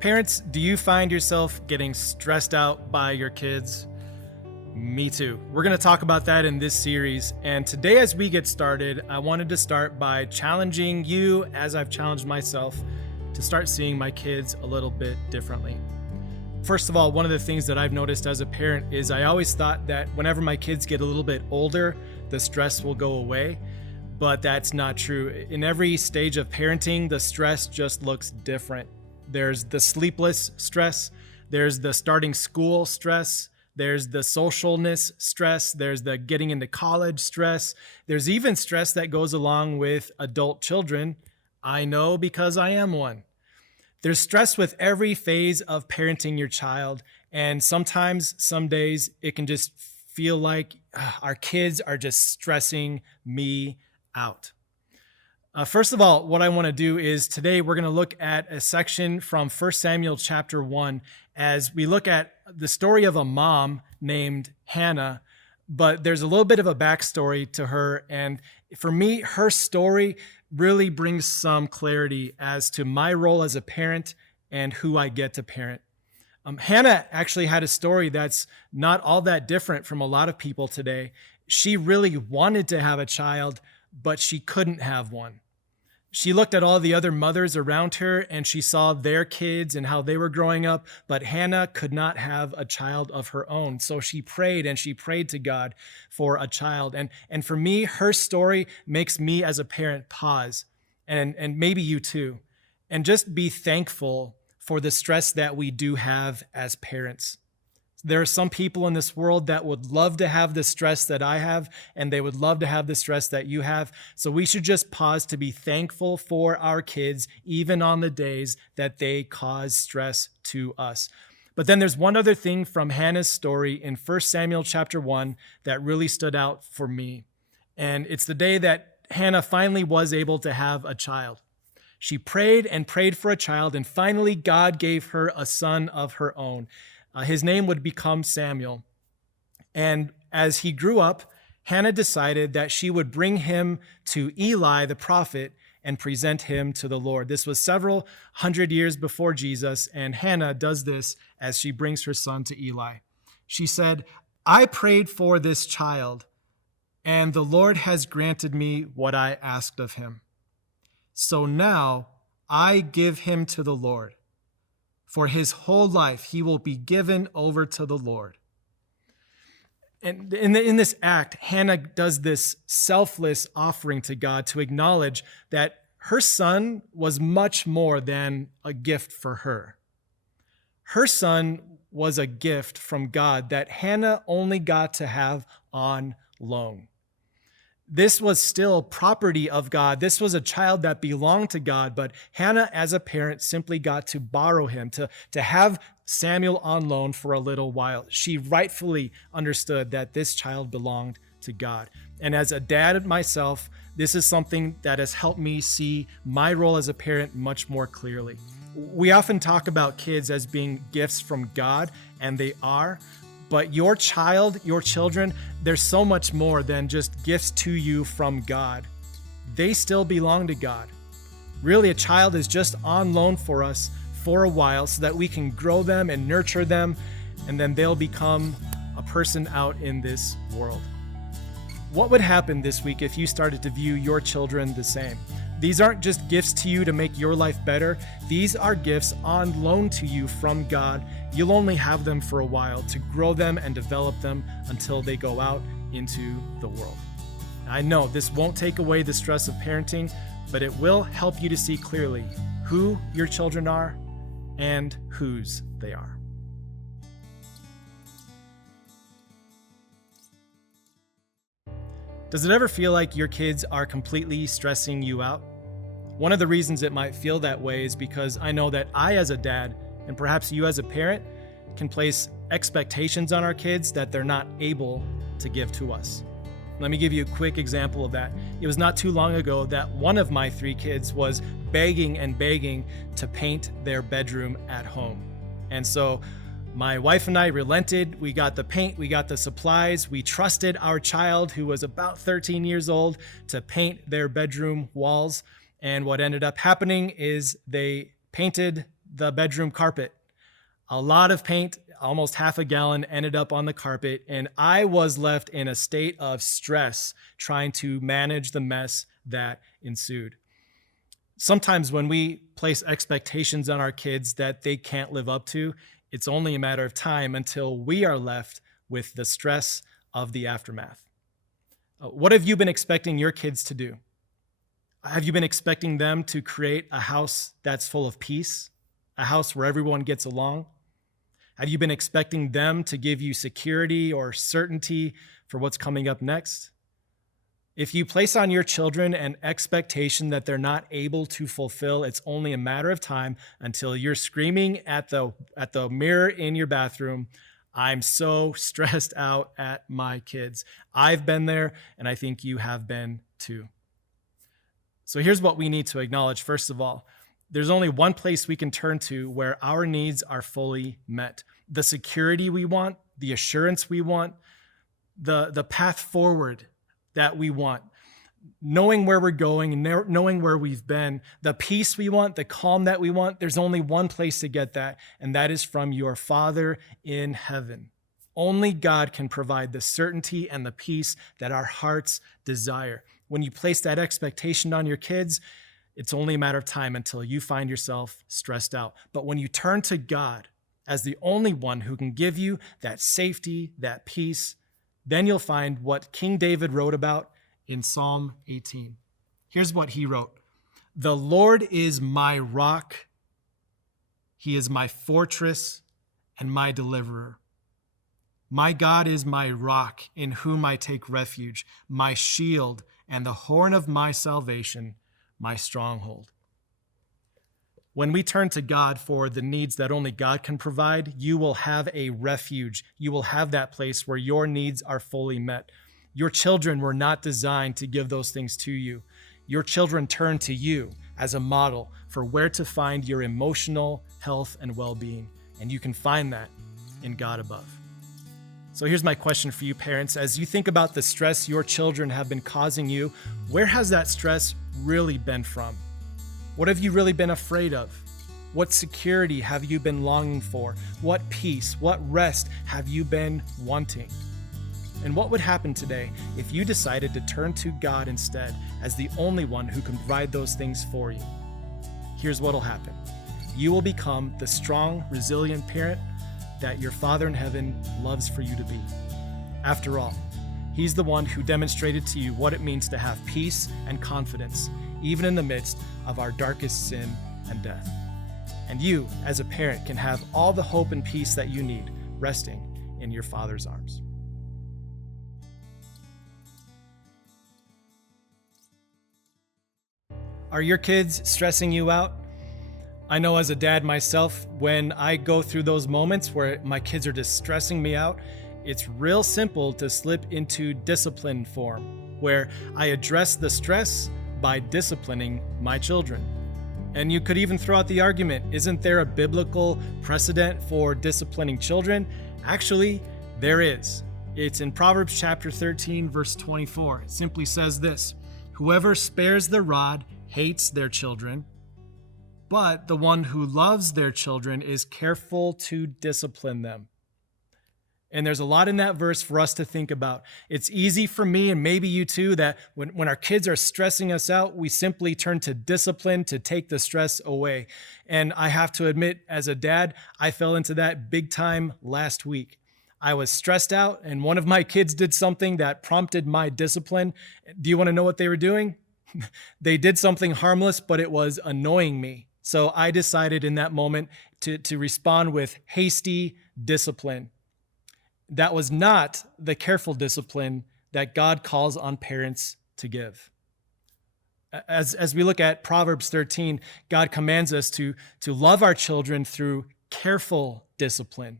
Parents, do you find yourself getting stressed out by your kids? Me too. We're going to talk about that in this series. And today, as we get started, I wanted to start by challenging you, as I've challenged myself, to start seeing my kids a little bit differently. First of all, one of the things that I've noticed as a parent is I always thought that whenever my kids get a little bit older, the stress will go away. But that's not true. In every stage of parenting, the stress just looks different. There's the sleepless stress, there's the starting school stress, there's the socialness stress, there's the getting into college stress, there's even stress that goes along with adult children. I know because I am one. There's stress with every phase of parenting your child, and sometimes, some days, it can just feel like our kids are just stressing me out. First of all, what I want to do is today we're going to look at a section from 1 Samuel chapter 1 as we look at the story of a mom named Hannah, but there's a little bit of a backstory to her. And for me, her story really brings some clarity as to my role as a parent and who I get to parent. Hannah actually had a story that's not all that different from a lot of people today. She really wanted to have a child, but she couldn't have one. She looked at all the other mothers around her and she saw their kids and how they were growing up, but Hannah could not have a child of her own. So she prayed and she prayed to God for a child. And for me, her story makes me as a parent pause, and maybe you too, and just be thankful for the stress that we do have as parents. There are some people in this world that would love to have the stress that I have, and they would love to have the stress that you have. So we should just pause to be thankful for our kids, even on the days that they cause stress to us. But then there's one other thing from Hannah's story in 1 Samuel chapter 1 that really stood out for me. And it's the day that Hannah finally was able to have a child. She prayed and prayed for a child, and finally God gave her a son of her own. His name would become Samuel. And as he grew up, Hannah decided that she would bring him to Eli the prophet and present him to the Lord. This was several hundred years before Jesus, and Hannah does this as she brings her son to Eli. She said, "I prayed for this child, and the Lord has granted me what I asked of him. So now I give him to the Lord. For his whole life, he will be given over to the Lord." And in this act, Hannah does this selfless offering to God to acknowledge that her son was much more than a gift for her. Her son was a gift from God that Hannah only got to have on loan. This was still property of God. This was a child that belonged to God, but Hannah, as a parent, simply got to borrow him, to have Samuel on loan for a little while. She rightfully understood that this child belonged to God. And as a dad myself, this is something that has helped me see my role as a parent much more clearly. We often talk about kids as being gifts from God, and they are. But your child, your children, they're so much more than just gifts to you from God. They still belong to God. Really, a child is just on loan for us for a while so that we can grow them and nurture them, and then they'll become a person out in this world. What would happen this week if you started to view your children the same? These aren't just gifts to you to make your life better. These are gifts on loan to you from God. You'll only have them for a while to grow them and develop them until they go out into the world. I know this won't take away the stress of parenting, but it will help you to see clearly who your children are and whose they are. Does it ever feel like your kids are completely stressing you out? One of the reasons it might feel that way is because I know that I, as a dad, and perhaps you as a parent, can place expectations on our kids that they're not able to give to us. Let me give you a quick example of that. It was not too long ago that one of my 3 kids was begging and begging to paint their bedroom at home. And so my wife and I relented. We got the paint, we got the supplies. We trusted our child, who was about 13 years old, to paint their bedroom walls. And what ended up happening is they painted the bedroom carpet. A lot of paint, almost half a gallon, ended up on the carpet, and I was left in a state of stress trying to manage the mess that ensued. Sometimes when we place expectations on our kids that they can't live up to, it's only a matter of time until we are left with the stress of the aftermath. What have you been expecting your kids to do? Have you been expecting them to create a house that's full of peace, a house where everyone gets along? Have you been expecting them to give you security or certainty for what's coming up next? If you place on your children an expectation that they're not able to fulfill, it's only a matter of time until you're screaming at the mirror in your bathroom, "I'm so stressed out at my kids." I've been there, and I think you have been too. So here's what we need to acknowledge. First of all, there's only one place we can turn to where our needs are fully met. The security we want, the assurance we want, the path forward that we want, knowing where we're going, knowing where we've been, the peace we want, the calm that we want, there's only one place to get that, and that is from your Father in heaven. Only God can provide the certainty and the peace that our hearts desire. When you place that expectation on your kids, it's only a matter of time until you find yourself stressed out. But when you turn to God as the only one who can give you that safety, that peace, then you'll find what King David wrote about in Psalm 18. Here's what he wrote: "The Lord is my rock. He is my fortress and my deliverer. My God is my rock in whom I take refuge, my shield and the horn of my salvation, my stronghold." When we turn to God for the needs that only God can provide, you will have a refuge. You will have that place where your needs are fully met. Your children were not designed to give those things to you. Your children turn to you as a model for where to find your emotional health and well-being, and you can find that in God above. So here's my question for you parents. As you think about the stress your children have been causing you, where has that stress really been from? What have you really been afraid of? What security have you been longing for? What peace, what rest have you been wanting? And what would happen today if you decided to turn to God instead as the only one who can provide those things for you? Here's what'll happen. You will become the strong, resilient parent that your Father in heaven loves for you to be. After all, He's the one who demonstrated to you what it means to have peace and confidence, even in the midst of our darkest sin and death. And you, as a parent, can have all the hope and peace that you need resting in your Father's arms. Are your kids stressing you out? I know as a dad myself, when I go through those moments where my kids are just stressing me out, it's real simple to slip into discipline form, where I address the stress by disciplining my children. And you could even throw out the argument, isn't there a biblical precedent for disciplining children? Actually, there is. It's in Proverbs chapter 13, verse 24. It simply says this: "Whoever spares the rod hates their children, but the one who loves their children is careful to discipline them." And there's a lot in that verse for us to think about. It's easy for me, and maybe you too, that when our kids are stressing us out, we simply turn to discipline to take the stress away. And I have to admit, as a dad, I fell into that big time last week. I was stressed out, and one of my kids did something that prompted my discipline. Do you want to know what they were doing? They did something harmless, but it was annoying me. So I decided in that moment to respond with hasty discipline. That was not the careful discipline that God calls on parents to give. As we look at Proverbs 13, God commands us to love our children through careful discipline.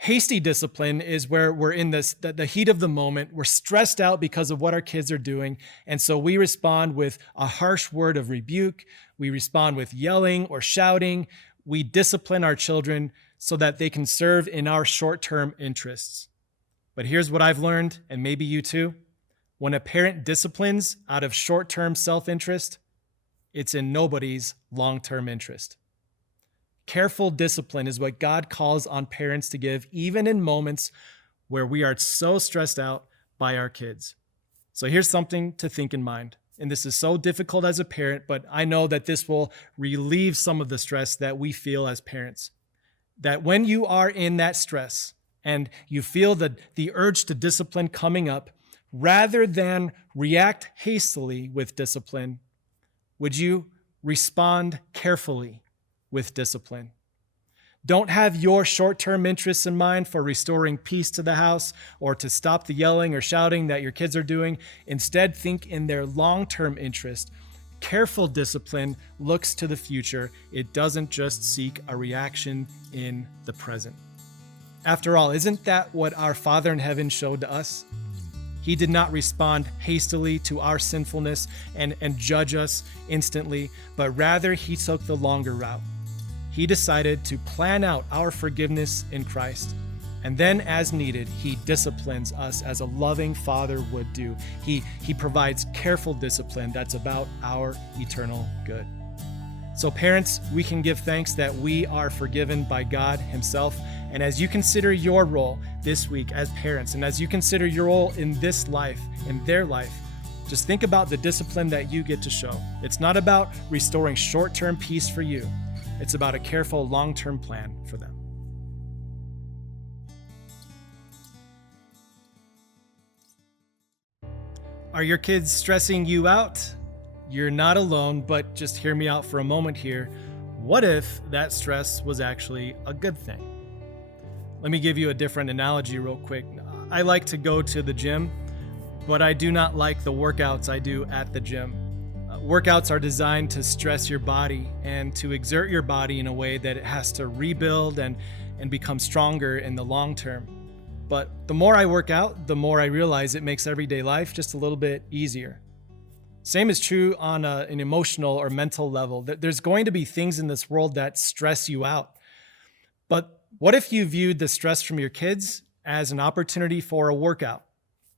Hasty discipline is where we're in the heat of the moment. We're stressed out because of what our kids are doing. And so we respond with a harsh word of rebuke. We respond with yelling or shouting. We discipline our children so that they can serve in our short-term interests. But here's what I've learned, and maybe you too. When a parent disciplines out of short-term self-interest, it's in nobody's long-term interest. Careful discipline is what God calls on parents to give, even in moments where we are so stressed out by our kids. So here's something to think in mind. And this is so difficult as a parent, but I know that this will relieve some of the stress that we feel as parents. That when you are in that stress and you feel the urge to discipline coming up, rather than react hastily with discipline, would you respond carefully with discipline? Don't have your short-term interests in mind for restoring peace to the house or to stop the yelling or shouting that your kids are doing. Instead, think in their long-term interest. Careful discipline looks to the future. It doesn't just seek a reaction in the present. After all, isn't that what our Father in heaven showed to us? He did not respond hastily to our sinfulness and judge us instantly, but rather he took the longer route. He decided to plan out our forgiveness in Christ, and then as needed, he disciplines us as a loving father would do. He provides careful discipline that's about our eternal good. So parents, we can give thanks that we are forgiven by God himself. And as you consider your role this week as parents, and as you consider your role in this life, in their life, just think about the discipline that you get to show. It's not about restoring short-term peace for you. It's about a careful long-term plan for them. Are your kids stressing you out? You're not alone, but just hear me out for a moment here. What if that stress was actually a good thing? Let me give you a different analogy real quick. I like to go to the gym, but I do not like the workouts I do at the gym. Workouts are designed to stress your body and to exert your body in a way that it has to rebuild and become stronger in the long term. But the more I work out, the more I realize it makes everyday life just a little bit easier. Same is true on an emotional or mental level. There's going to be things in this world that stress you out. But what if you viewed the stress from your kids as an opportunity for a workout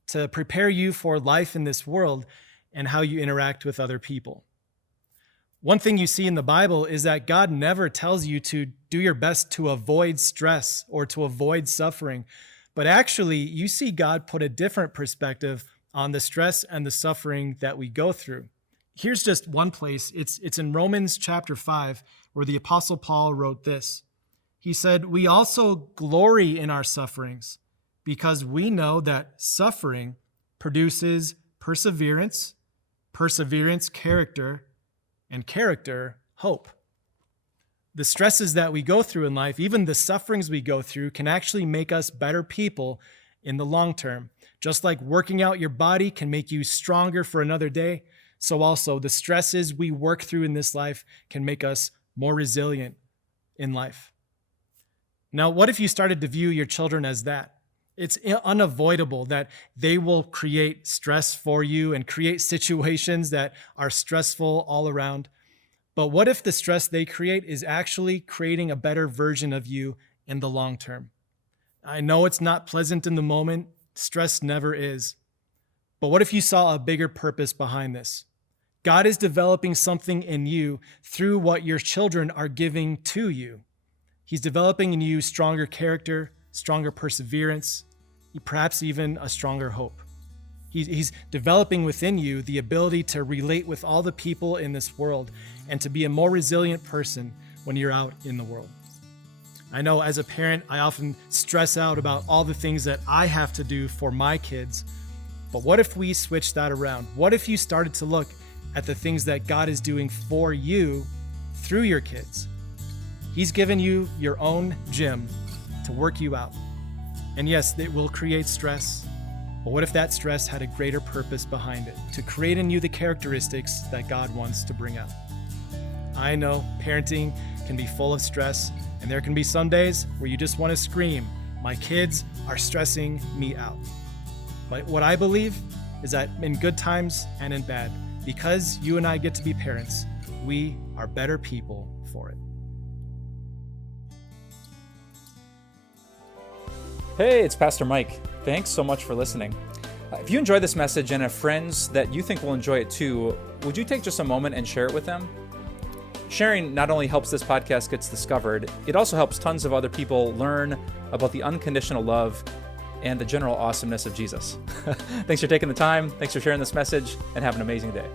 to prepare you for life in this world and how you interact with other people? One thing you see in the Bible is that God never tells you to do your best to avoid stress or to avoid suffering, but actually you see God put a different perspective on the stress and the suffering that we go through. Here's just one place. It's in Romans chapter 5, where the Apostle Paul wrote this. He said, "We also glory in our sufferings because we know that suffering produces perseverance, perseverance, character, and character, hope." The stresses that we go through in life, even the sufferings we go through, can actually make us better people in the long term. Just like working out your body can make you stronger for another day, so also the stresses we work through in this life can make us more resilient in life. Now, what if you started to view your children as that? It's unavoidable that they will create stress for you and create situations that are stressful all around. But what if the stress they create is actually creating a better version of you in the long term? I know it's not pleasant in the moment. Stress never is. But what if you saw a bigger purpose behind this? God is developing something in you through what your children are giving to you. He's developing in you stronger character, stronger perseverance, perhaps even a stronger hope. He's developing within you the ability to relate with all the people in this world and to be a more resilient person when you're out in the world. I know as a parent, I often stress out about all the things that I have to do for my kids. But what if we switched that around? What if you started to look at the things that God is doing for you through your kids? He's given you your own gym to work you out. And yes, it will create stress. But what if that stress had a greater purpose behind it, to create in you the characteristics that God wants to bring out? I know parenting can be full of stress, and there can be some days where you just want to scream, "My kids are stressing me out." But what I believe is that in good times and in bad, because you and I get to be parents, we are better people for it. Hey, it's Pastor Mike. Thanks so much for listening. If you enjoy this message and have friends that you think will enjoy it too, would you take just a moment and share it with them? Sharing not only helps this podcast gets discovered, it also helps tons of other people learn about the unconditional love and the general awesomeness of Jesus. Thanks for taking the time. Thanks for sharing this message, and have an amazing day.